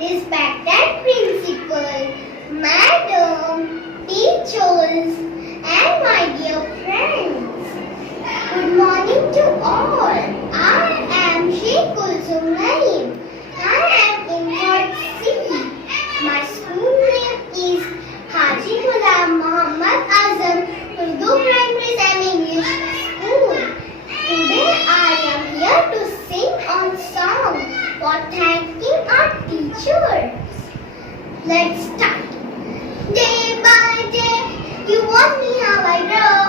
respected principal, madam, teachers, and my dear friends. Good morning to all. I am Sheikh Naeem. I am in third C. My school name is Haji Ghulam Muhammad Azam Urdu Primary and English School. Today I am here to sing on song for thanking our teachers. Let's start. Day by day, you watch me how I grow.